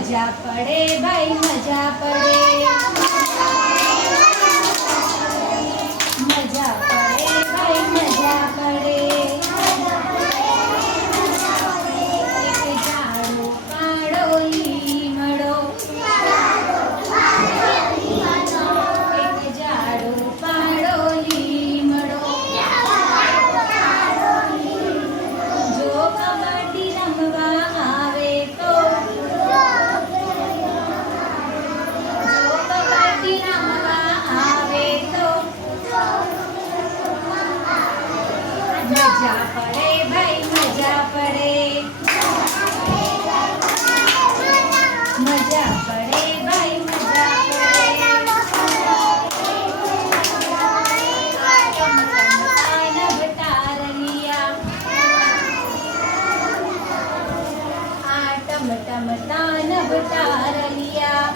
મજા પડે ભાઈ મજા પડે, મજા પડે ભાઈ મજા પડે. એક ઝાડો પાડો લીમડો, એક ઝાડો પાડો લીમડો. જો કબડ્ડી રમવા આવે તો, જો કબડ્ડી રમવા આવે તો મજા પડે ભાઈ મજા પડે, મજા પડે ભાઈ મજા પડે. ટમટા નભટારલિયા,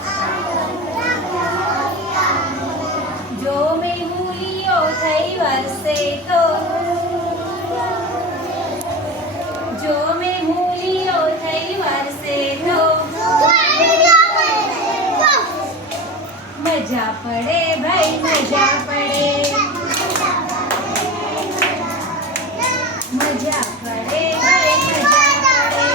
જો મેહુલીઓ થઈ વરસે તો, જો મેહુલીઓ થઈ વરસે તો મજા પડે ભાઈ મજા પડે, મજા પડે ભાઈ મજા પડે.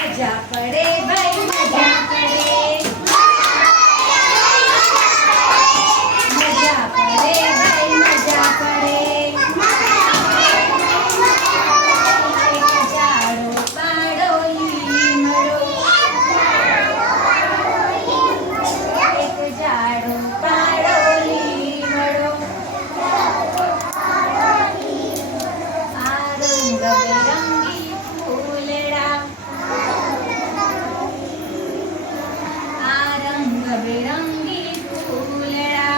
મજા પડે ભાઈ મજા પડે, મજા પડે ભાઈ મજા પડે. એક ઝાડો પાડો લીમડો, એક ઝાડો પાડો લીમડો. આ રંગબેરંગી ફૂલડા, રંગબેરંગી ફૂલડા.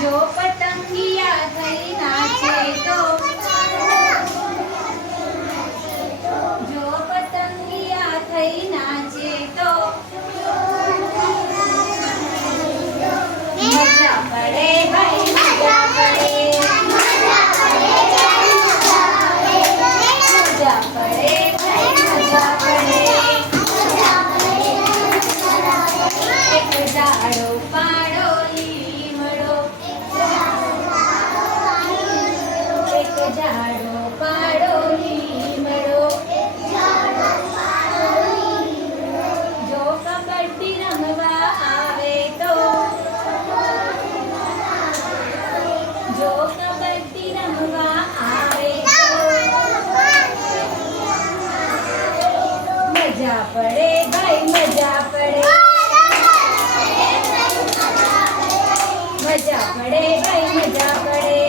જો પતંગિયા થઈ નાચે તો, જો પતંગિયા થઈ નાચે તો મજા પડે ભાઈ મજા પડે, મજા પડે ભાઈ મજા પડે. એક ઝાડો પાડો લીમડો, એક ઝાડો પાડો લીમડો. જો કબડ્ડી રમવા આવે તો, જો કબડ્ડી રમવા આવે તો મજા પડે ભાઈ મજા પડે, મજા પડે ભાઈ મજા પડે.